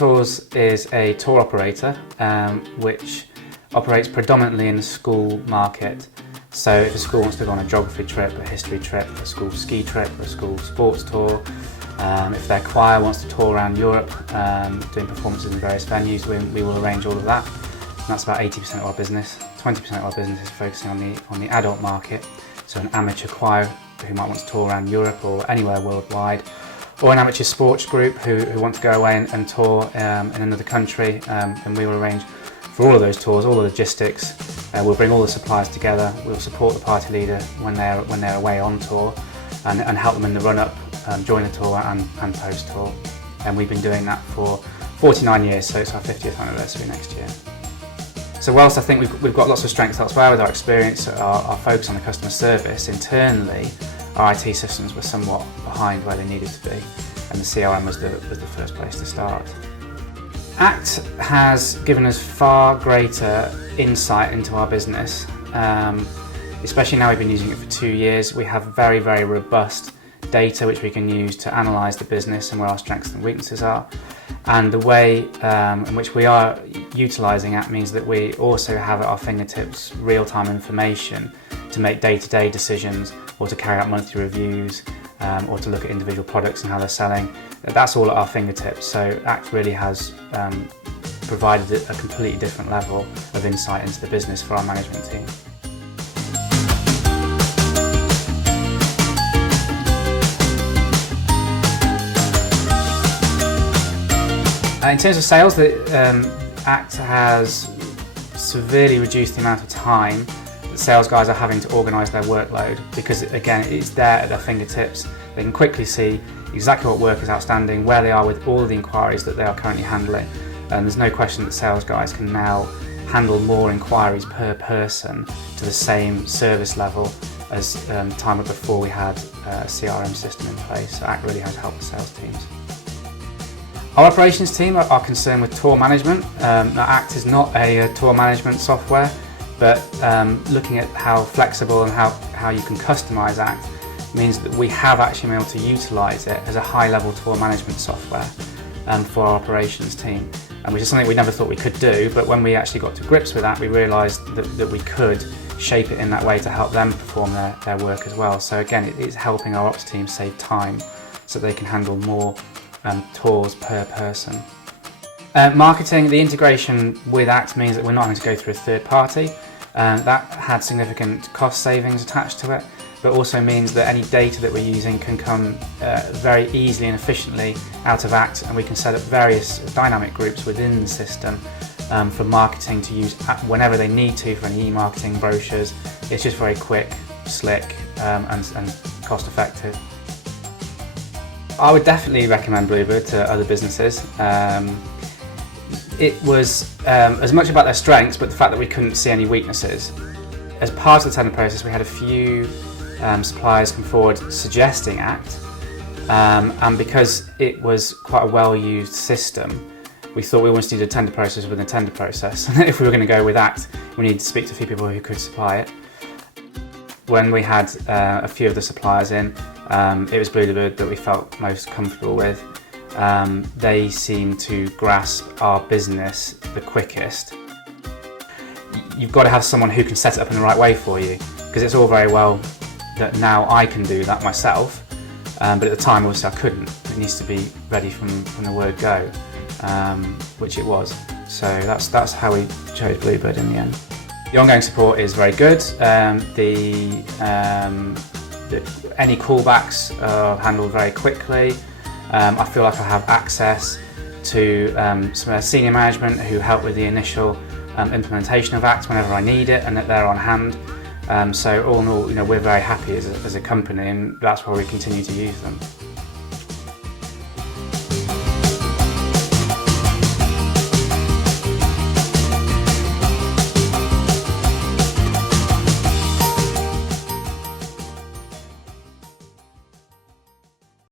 Tours is a tour operator which operates predominantly in the school market. So if a school wants to go on a geography trip, a history trip, a school ski trip, a school sports tour, if their choir wants to tour around Europe doing performances in various venues, we will arrange all of that. And that's about 80% of our business. 20% of our business is focusing on the adult market, so an amateur choir who might want to tour around Europe or anywhere worldwide, or an amateur sports group who want to go away and tour in another country, and we will arrange for all of those tours, all the logistics. We'll bring all the suppliers together, we'll support the party leader when they're away on tour and help them in the run-up, during the tour and post-tour. And we've been doing that for 49 years, so it's our 50th anniversary next year. So whilst I think we've got lots of strengths elsewhere with our experience, our focus on the customer service, internally our IT systems were somewhat behind where they needed to be, and the CRM was the first place to start. ACT has given us far greater insight into our business, especially now we've been using it for 2 years. We have very, very robust data which we can use to analyse the business and where our strengths and weaknesses are. And the way in which we are utilising ACT means that we also have at our fingertips real-time information to make day-to-day decisions, or to carry out monthly reviews, or to look at individual products and how they're selling. That's all at our fingertips, so ACT really has provided a completely different level of insight into the business for our management team. In terms of sales, ACT has severely reduced the amount of time that sales guys are having to organise their workload, because again, it's there at their fingertips. They can quickly see exactly what work is outstanding, where they are with all of the inquiries that they are currently handling, and there's no question that sales guys can now handle more inquiries per person to the same service level as time before we had a CRM system in place. So ACT really has helped the sales teams. Our operations team are concerned with tour management. Now ACT is not a tour management software, but looking at how flexible and how you can customise ACT means that we have actually been able to utilise it as a high-level tour management software for our operations team, and which is something we never thought we could do, but when we actually got to grips with that, we realised that we could shape it in that way to help them perform their work as well. So again, it's helping our ops team save time so they can handle more tours per person. Marketing, the integration with ACT means that we're not having to go through a third party. That had significant cost savings attached to it, but also means that any data that we're using can come very easily and efficiently out of ACT, and we can set up various dynamic groups within the system for marketing to use whenever they need to for any e-marketing brochures. It's just very quick, slick and cost effective. I would definitely recommend Bluebird to other businesses. It was as much about their strengths, but the fact that we couldn't see any weaknesses. As part of the tender process, we had a few suppliers come forward suggesting ACT, and because it was quite a well-used system, we thought we wanted to do the tender process within the tender process. If we were going to go with ACT, we needed to speak to a few people who could supply it. When we had a few of the suppliers in, it was Bluebird that we felt most comfortable with. They seem to grasp our business the quickest. You've got to have someone who can set it up in the right way for you, because it's all very well that now I can do that myself, but at the time obviously I couldn't. It needs to be ready from the word go, which it was. So that's how we chose Bluebird in the end. The ongoing support is very good. Any callbacks are handled very quickly. I feel like I have access to some senior management who help with the initial implementation of ACT whenever I need it, and that they're on hand. So all in all, we're very happy as a company, and that's why we continue to use them.